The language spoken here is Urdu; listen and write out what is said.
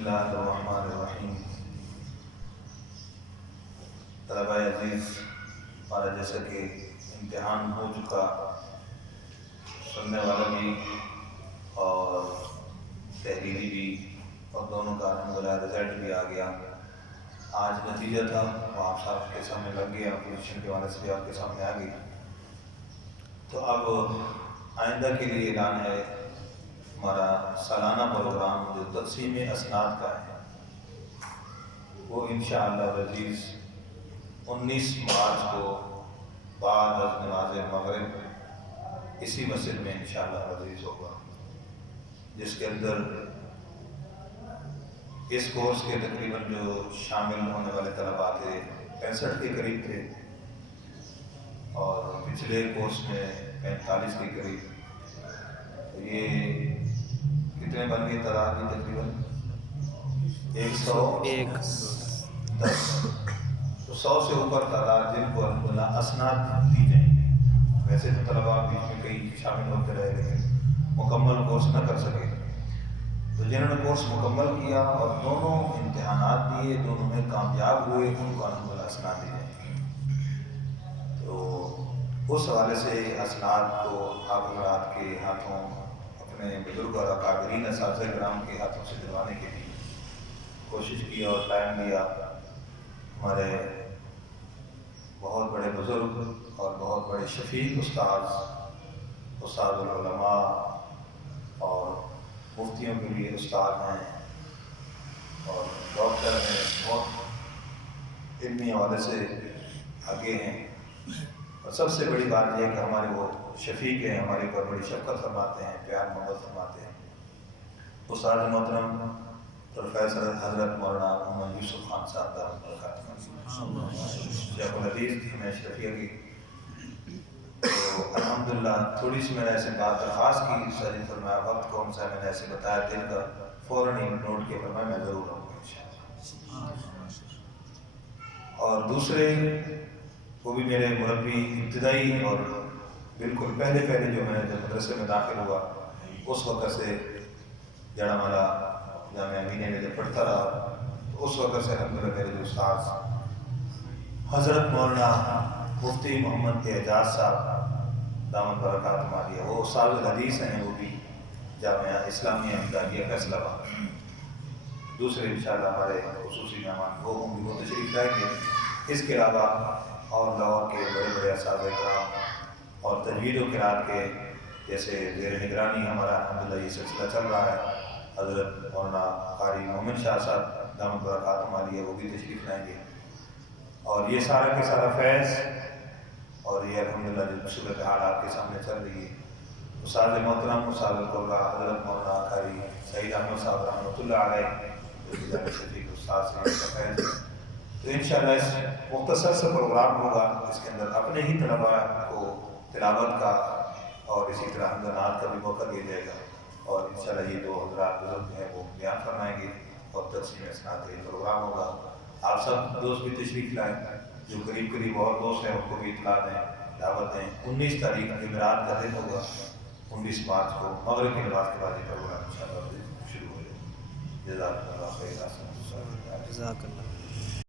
اللہ الرحمن الرحیم۔ طلبہ عزیز، ہمارا جیسا کہ امتحان ہو چکا، سننے والا بھی اور تحریری بھی، اور دونوں کا الحمدللہ رزلٹ بھی آ گیا۔ آج نتیجہ تھا وہ آپ صاحب کے سامنے لگ گیا، پوزیشن کے والے سے بھی آپ کے سامنے آ گئی۔ تو اب آئندہ کے لیے اعلان ہے، ہمارا سالانہ پروگرام جو تقسیم اسناد کا ہے وہ انشاءاللہ العزیز 19 مارچ کو بعد از نماز مغرب اسی مسجد میں انشاءاللہ العزیز ہوگا، جس کے اندر اس کورس کے تقریباً جو شامل ہونے والے طلباء تھے 65 کے قریب تھے، اور پچھلے کورس میں 45 کے قریب۔ تو یہ کتنے بن گئے تعداد کی؟ تقریباً 110۔ تو 100 سے اوپر تعداد جن کو الحمدللہ اسناد دی جائیں گے۔ ویسے تو طلباء بیچ میں کئی شامل ہوتے رہے لیکن مکمل کورس نہ کر سکے، تو جنہوں نے کورس مکمل کیا اور دونوں امتحانات دیے، دونوں میں کامیاب ہوئے، ان کو الحمدللہ اسناد دی جائیں گے۔ تو اس حوالے سے اسناد کو آپ حضرات کے ہاتھوں، اپنے بزرگ اور اکابرین اساتذہ کرام کے ہاتھوں سے دلوانے کے لیے کوشش کی اور ٹائم دیا۔ ہمارے بہت بڑے بزرگ اور بہت بڑے شفیق استاد العلماء اور مفتیوں کے لیے استاد ہیں اور ڈاکٹر ہیں، بہت علمی حوالے سے آگے ہیں، اور سب سے بڑی بات یہ ہے کہ ہمارے وہ شفیق ہیں، ہمارے اوپر بڑی شفقت فرماتے ہیں، پیار محبت فرماتے ہیں۔ استاد محترم پروفیسر حضرت مولانا محمد یوسف خان صاحب دامت برکاتہ شیخ الحدیث ہمیں شفیع کی۔ تو الحمدللہ تھوڑی سی میں نے ایسے بات درخواست کی، سر نے فرمایا وقت کون سا ہے، میں نے ایسے بتایا دل کا، فوراً ہی نوٹ کے فرمایا میں ضرور آؤں گا انشاءاللہ۔ اور دوسرے وہ بھی میرے مربی ابتدائی اور بالکل پہلے جو میں نے جب مدرسے میں داخل ہوا اس وقت سے جڑا والا جامعہ امینہ میں جب پڑھتا رہا، تو اس وقت سے الحمدللہ میرے جو استاد حضرت مولانا مفتی محمد اعجاز صاحب دامت برکاتہ عالیہ، وہ استاد الحدیث ہیں، وہ بھی جامعہ اسلامیہ امدادیہ فیصل آباد۔ دوسرے انشاءاللہ ہمارے خصوصی مہمان وہ ہوں گے، وہ تشریف لائیں گے۔ اس کے علاوہ اور لاہور کے بڑے بڑے اساتذہ کرام اور تجوید و قرات کے جیسے زیر نگرانی ہمارا الحمدللہ یہ سلسلہ چل رہا ہے، حضرت مولانا قاری مومن شاہ صاحب دامت برکاتہ عالیہ وہ بھی تشریف لائیں گے۔ اور یہ سارا کے سارا فیض اور یہ الحمدللہ جو صورتحال آپ کے سامنے چل رہی ہے، استاد محترم استاد القرآن حضرت مولانا قاری سعید احمد صاحب رحمۃ اللہ علیہ جو کہ شفیق استاد سے ان کا فیض ہے۔ تو انشاءاللہ اس مختصر سے پروگرام ہوگا، اس کے اندر اپنے ہی طلباء کو تلاوت کا اور اسی طرح حمدنات کا بھی موقع دیا جائے گا، اور انشاءاللہ یہ دو حضرات بزرگ ہیں وہ بیان فرمائیں گے اور تقسیم اسناد کا یہ پروگرام ہوگا۔ آپ سب دوست بھی تشریف لائیں، جو قریب اور دوست ہیں ان کو بھی اطلاع دیں، دعوت دیں۔ 19 تاریخ جمعرات کا دن ہوگا، 19 مارچ کو مغرب کی نماز کے بعد یہ پروگرام انشاءاللہ شروع ہو جائے گا۔ جزاک اللہ خیر۔